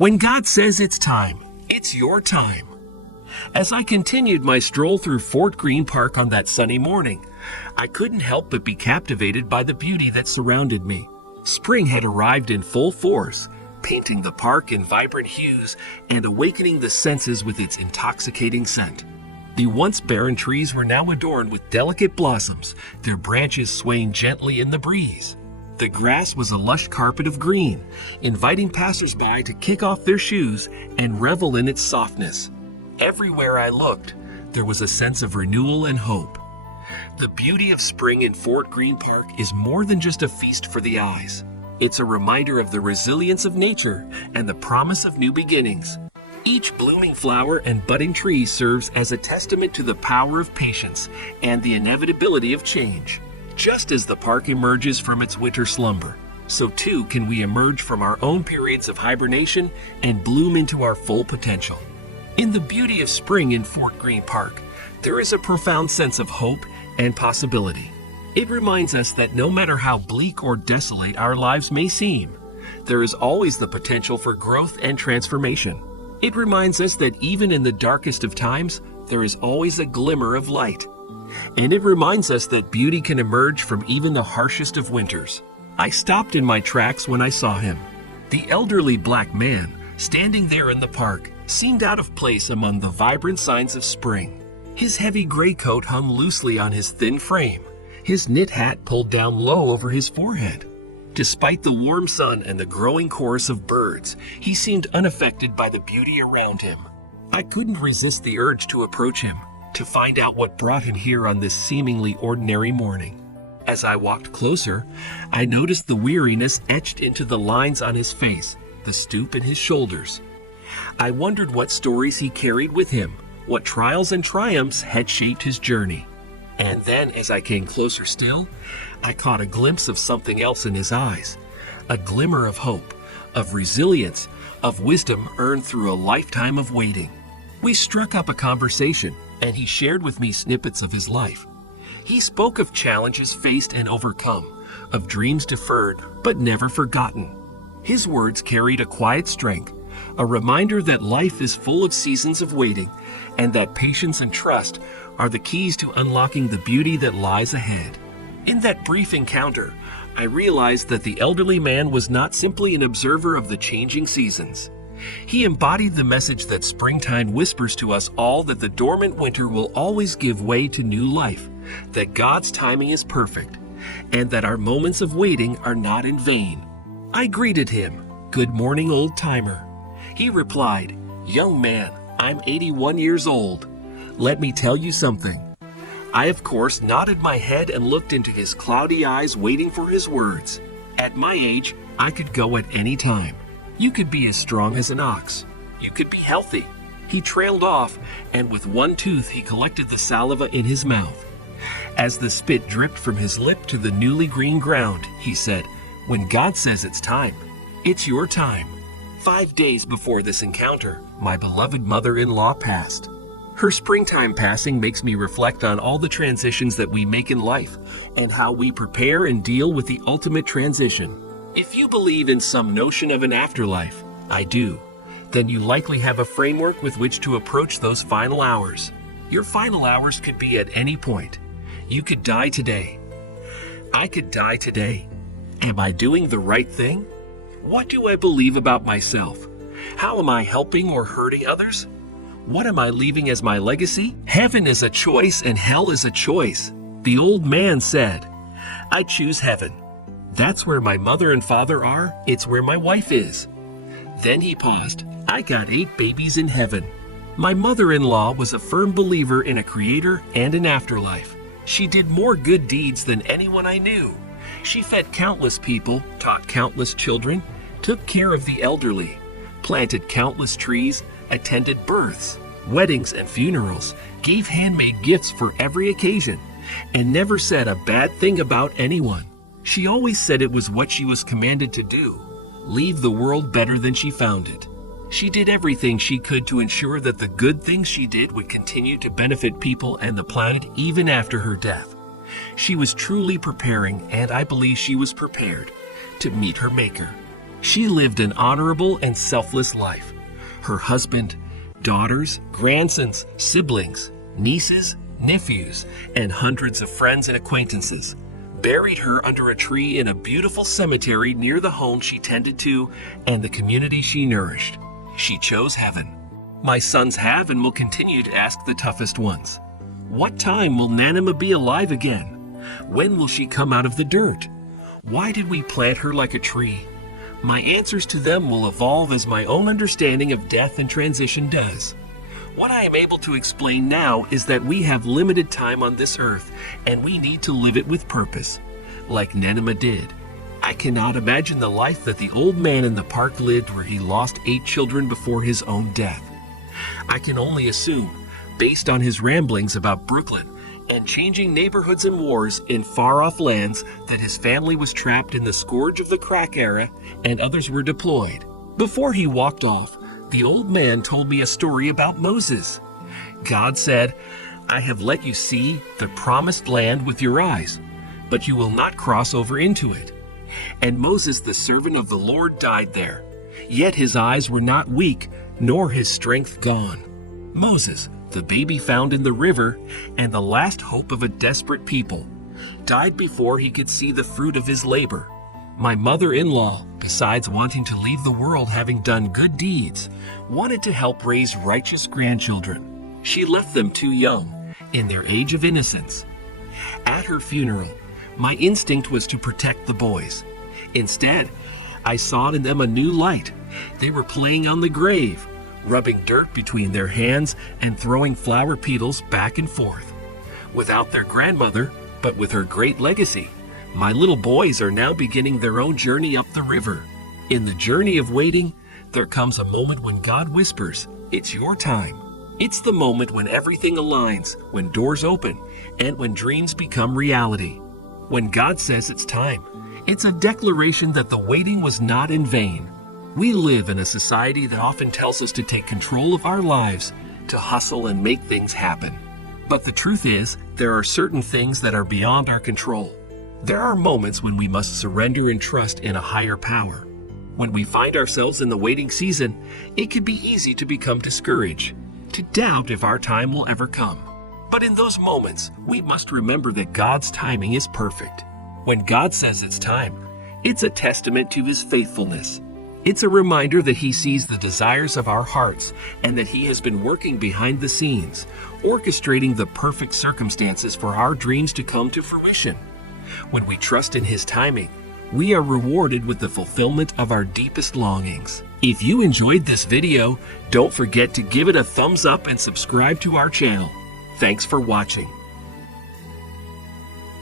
When God says it's time, it's your time. As I continued my stroll through Fort Greene Park on that sunny morning, I couldn't help but be captivated by the beauty that surrounded me. Spring had arrived in full force, painting the park in vibrant hues and awakening the senses with its intoxicating scent. The once barren trees were now adorned with delicate blossoms, their branches swaying gently in the breeze. The grass was a lush carpet of green, inviting passers-by to kick off their shoes and revel in its softness. Everywhere I looked, there was a sense of renewal and hope. The beauty of spring in Fort Greene Park is more than just a feast for the eyes. It's a reminder of the resilience of nature and the promise of new beginnings. Each blooming flower and budding tree serves as a testament to the power of patience and the inevitability of change. Just as the park emerges from its winter slumber, so too can we emerge from our own periods of hibernation and bloom into our full potential. In the beauty of spring in Fort Greene Park, there is a profound sense of hope and possibility. It reminds us that no matter how bleak or desolate our lives may seem, there is always the potential for growth and transformation. It reminds us that even in the darkest of times, there is always a glimmer of light. And it reminds us that beauty can emerge from even the harshest of winters. I stopped in my tracks when I saw him. The elderly black man, standing there in the park, seemed out of place among the vibrant signs of spring. His heavy gray coat hung loosely on his thin frame, his knit hat pulled down low over his forehead. Despite the warm sun and the growing chorus of birds, he seemed unaffected by the beauty around him. I couldn't resist the urge to approach him, to find out what brought him here on this seemingly ordinary morning. As I walked closer, I noticed the weariness etched into the lines on his face, the stoop in his shoulders. I wondered what stories he carried with him, what trials and triumphs had shaped his journey. And then, as I came closer still, I caught a glimpse of something else in his eyes, a glimmer of hope, of resilience, of wisdom earned through a lifetime of waiting. We struck up a conversation, and he shared with me snippets of his life. He spoke of challenges faced and overcome, of dreams deferred but never forgotten. His words carried a quiet strength, a reminder that life is full of seasons of waiting, and that patience and trust are the keys to unlocking the beauty that lies ahead. In that brief encounter, I realized that the elderly man was not simply an observer of the changing seasons. He embodied the message that springtime whispers to us all, that the dormant winter will always give way to new life, that God's timing is perfect, and that our moments of waiting are not in vain. I greeted him, "Good morning, old timer." He replied, "Young man, I'm 81 years old. Let me tell you something." I, of course, nodded my head and looked into his cloudy eyes, waiting for his words. At my age, I could go at any time. You could be as strong as an ox. You could be healthy. He trailed off, and with one tooth he collected the saliva in his mouth. As the spit dripped from his lip to the newly green ground, he said, "When God says it's time, it's your time." 5 days before this encounter, my beloved mother-in-law passed. Her springtime passing makes me reflect on all the transitions that we make in life and how we prepare and deal with the ultimate transition. If you believe in some notion of an afterlife, I do, then you likely have a framework with which to approach those final hours. Your final hours could be at any point. You could die today. I could die today. Am I doing the right thing? What do I believe about myself? How am I helping or hurting others? What am I leaving as my legacy? Heaven is a choice and hell is a choice. The old man said, "I choose heaven. That's where my mother and father are. It's where my wife is." Then he paused. "I got 8 babies in heaven." My mother-in-law was a firm believer in a creator and an afterlife. She did more good deeds than anyone I knew. She fed countless people, taught countless children, took care of the elderly, planted countless trees, attended births, weddings, and funerals, gave handmade gifts for every occasion, and never said a bad thing about anyone. She always said it was what she was commanded to do, leave the world better than she found it. She did everything she could to ensure that the good things she did would continue to benefit people and the planet even after her death. She was truly preparing, and I believe she was prepared, to meet her Maker. She lived an honorable and selfless life. Her husband, daughters, grandsons, siblings, nieces, nephews, and hundreds of friends and acquaintances buried her under a tree in a beautiful cemetery near the home she tended to and the community she nourished. She chose heaven. My sons have and will continue to ask the toughest ones. What time will Nanima be alive again? When will she come out of the dirt? Why did we plant her like a tree? My answers to them will evolve as my own understanding of death and transition does. What I am able to explain now is that we have limited time on this earth, and we need to live it with purpose, like Nanima did. I cannot imagine the life that the old man in the park lived, where he lost 8 children before his own death. I can only assume, based on his ramblings about Brooklyn and changing neighborhoods and wars in far-off lands, that his family was trapped in the scourge of the crack era and others were deployed. Before he walked off, the old man told me a story about Moses. God said, "I have let you see the promised land with your eyes, but you will not cross over into it." And Moses, the servant of the Lord, died there. Yet his eyes were not weak, nor his strength gone. Moses, the baby found in the river and the last hope of a desperate people, died before he could see the fruit of his labor. My mother-in-law, besides wanting to leave the world having done good deeds, wanted to help raise righteous grandchildren. She left them too young, in their age of innocence. At her funeral, my instinct was to protect the boys. Instead, I saw in them a new light. They were playing on the grave, rubbing dirt between their hands and throwing flower petals back and forth. Without their grandmother, but with her great legacy, my little boys are now beginning their own journey up the river. In the journey of waiting, there comes a moment when God whispers, "It's your time." It's the moment when everything aligns, when doors open, and when dreams become reality. When God says it's time, it's a declaration that the waiting was not in vain. We live in a society that often tells us to take control of our lives, to hustle and make things happen. But the truth is, there are certain things that are beyond our control. There are moments when we must surrender and trust in a higher power. When we find ourselves in the waiting season, it can be easy to become discouraged, to doubt if our time will ever come. But in those moments, we must remember that God's timing is perfect. When God says it's time, it's a testament to His faithfulness. It's a reminder that He sees the desires of our hearts and that He has been working behind the scenes, orchestrating the perfect circumstances for our dreams to come to fruition. When we trust in His timing, we are rewarded with the fulfillment of our deepest longings. If you enjoyed this video, don't forget to give it a thumbs up and subscribe to our channel. Thanks for watching.